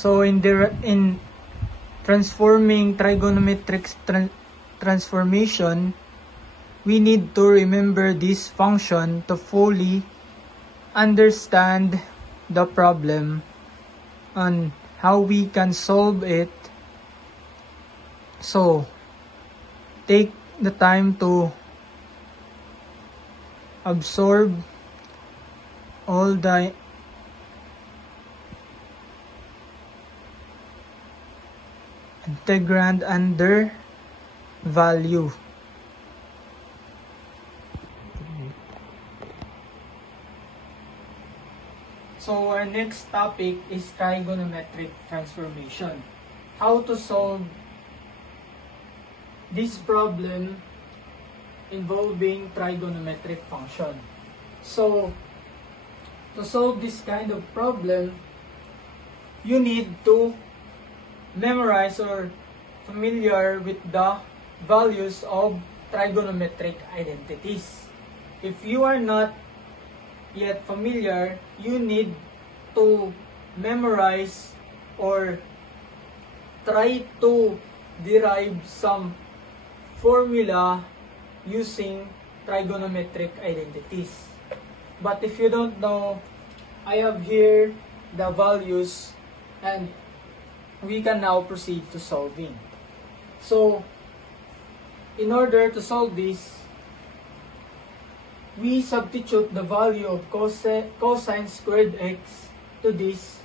So in transforming trigonometric transformation, we need to remember this function to fully understand the problem and how we can solve it. So take the time to absorb all the integrand under value. So our next topic is trigonometric transformation. How to solve this problem involving trigonometric function. So to solve this kind of problem, you need to memorize or familiar with the values of trigonometric identities. If you are not yet familiar, you need to memorize or try to derive some formula using trigonometric identities. But if you don't know, I have here the values and we can now proceed to solving. So in order to solve this, we substitute the value of cosine squared x to this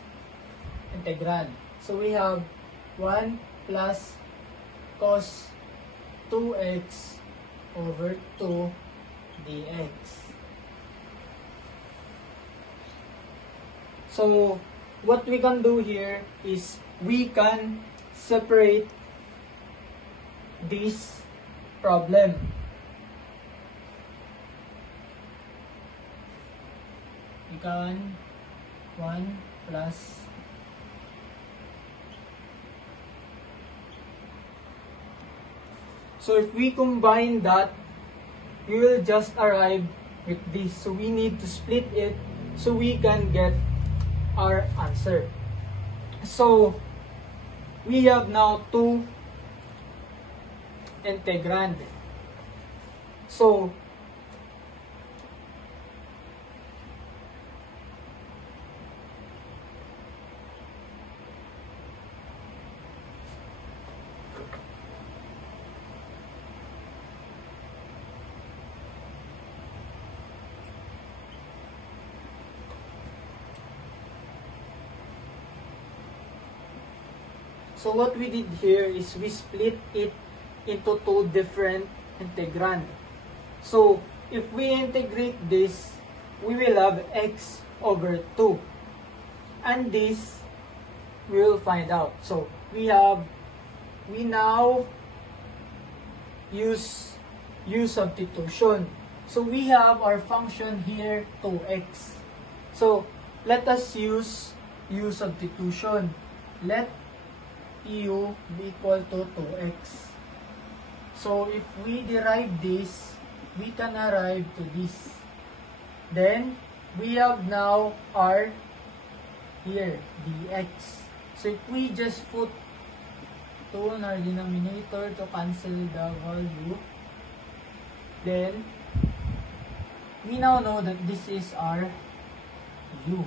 integrand. So we have 1 plus cos 2x over 2 dx. So what we can do here is we can separate this problem. We can 1 plus so if we combine that, we will just arrive with this. So we need to split it so we can get our answer. So we have now two integrand. So what we did here is we split it into two different integrand. So if we integrate this, we will have x over 2. And this we will find out. So we now use substitution. So we have our function here 2x. So let us use substitution. Let u be equal to 2x. So if we derive this, we can arrive to this. Then we have now our here dx. So if we just put 2 in our denominator to cancel the value, then we now know that this is our u.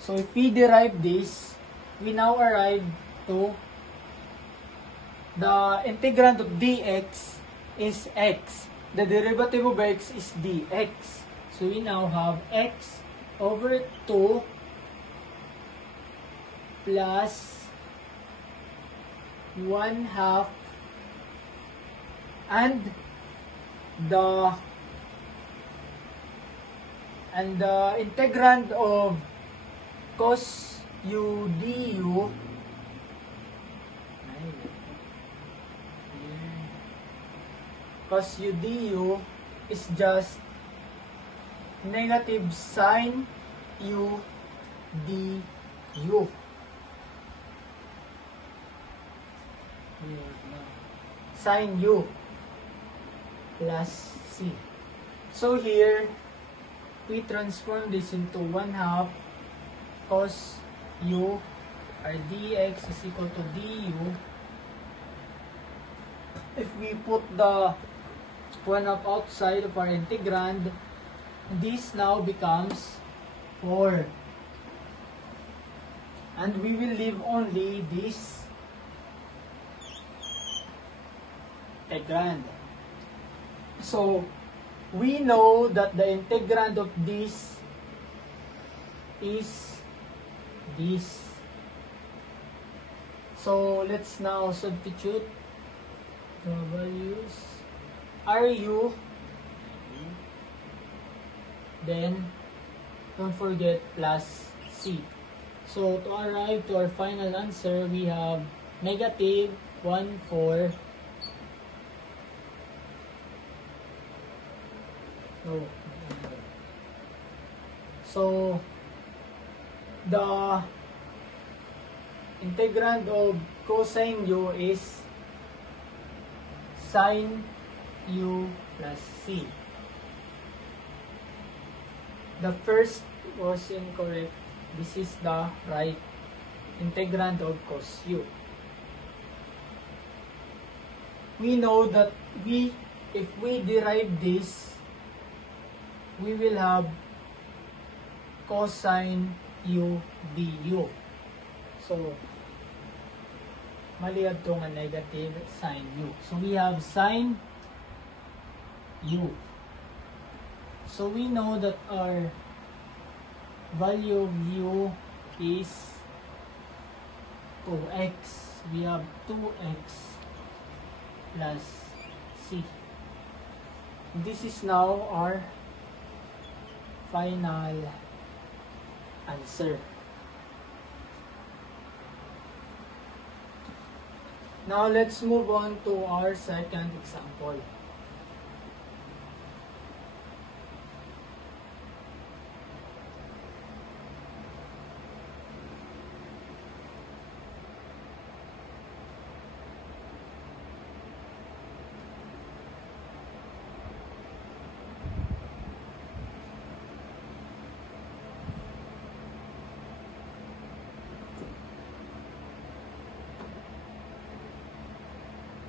So if we derive this, we now arrive to the integrand of dx is x. The derivative of x is dx. So we now have x over 2 plus 1/2 and the integrand of cos u du is just negative sine u du. Sine u plus c. So here we transform this into 1/2 cos u, our dx is equal to du. If we put the one up outside of our integrand, this now becomes 4. And we will leave only this integrand. So, we know that the integrand of this is this. So, let's now substitute the values. Ru, then don't forget plus c. So to arrive to our final answer, we have negative 1, 4. So the integrand of cosine u is sine u plus c. The first was incorrect. This is the right integrand of cos u. We know that if we derive this, we will have cosine u du. So, mali ito nga negative sine u. So, we have sine u. So, we know that our value of u is 2x. We have 2x plus c. This is now our final answer. Now, let's move on to our second example.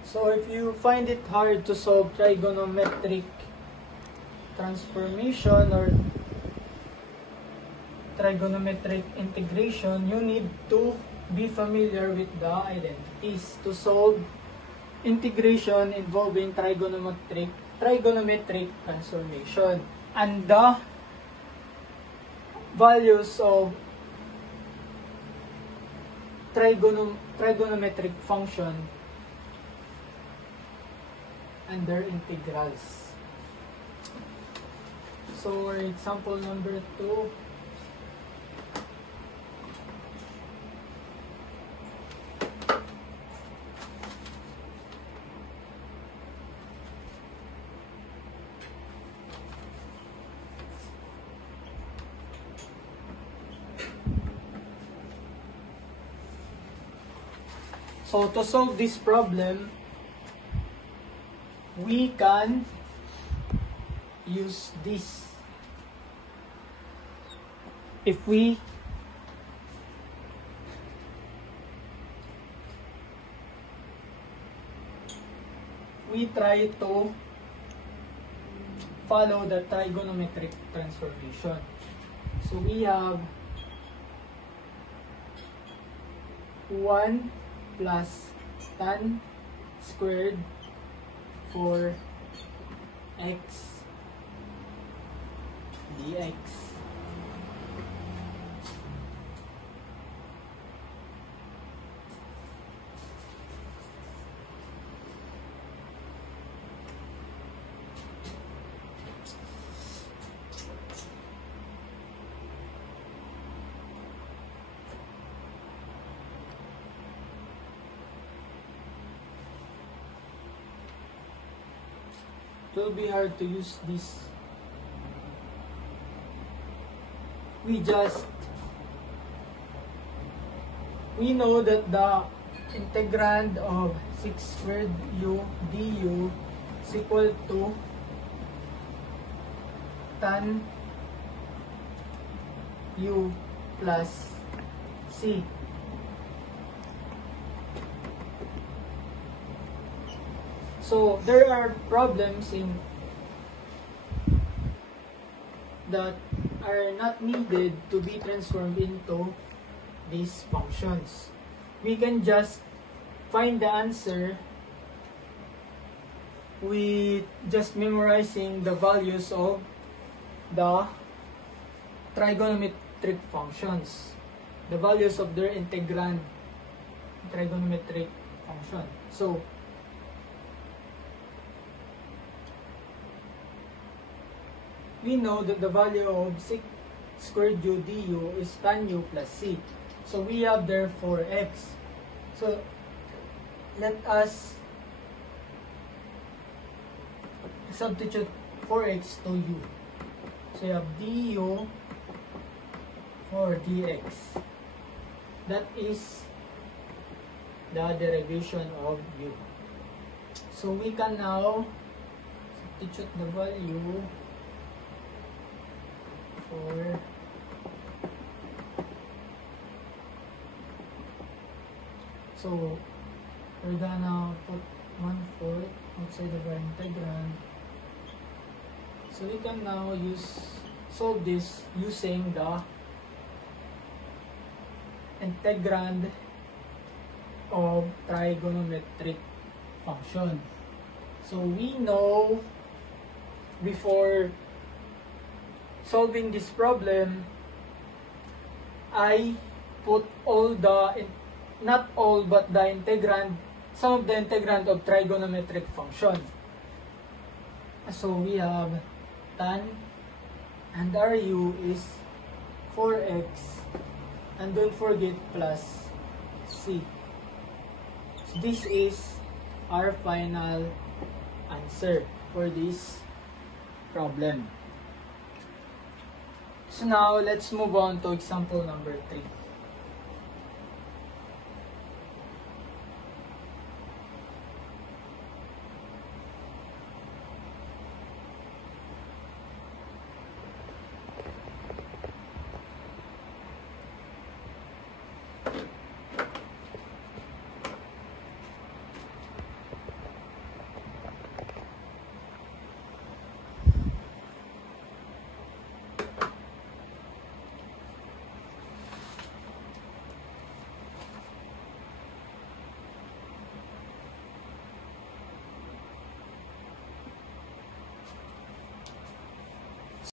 So if you find it hard to solve trigonometric transformation or trigonometric integration, you need to be familiar with the identities to solve integration involving trigonometric transformation. And the values of trigonometric function and their integrals. So, example number 2. So, to solve this problem, we can use this. If we try to follow the trigonometric transformation. So we have 1 plus tan squared for x dx. It will be hard to use this. We know that the integrand of 6 squared u du is equal to tan u plus C. So there are problems that are not needed to be transformed into these functions. We can just find the answer with just memorizing the values of the trigonometric functions, the values of their integrand trigonometric function. So we know that the value of sec squared u du is tan u plus c. So we have therefore x. So let us substitute 4x to u. So you have du for dx. That is the derivation of u. So we can now substitute the value for we're gonna put 1/4 outside of our integrand. So we can now solve this using the integrand of trigonometric function. So we know before solving this problem, I put not all but the integrand, some of the integrand of trigonometric function. So we have tan, and our u is 4x, and don't forget plus c. So this is our final answer for this problem. So now let's move on to example number 3.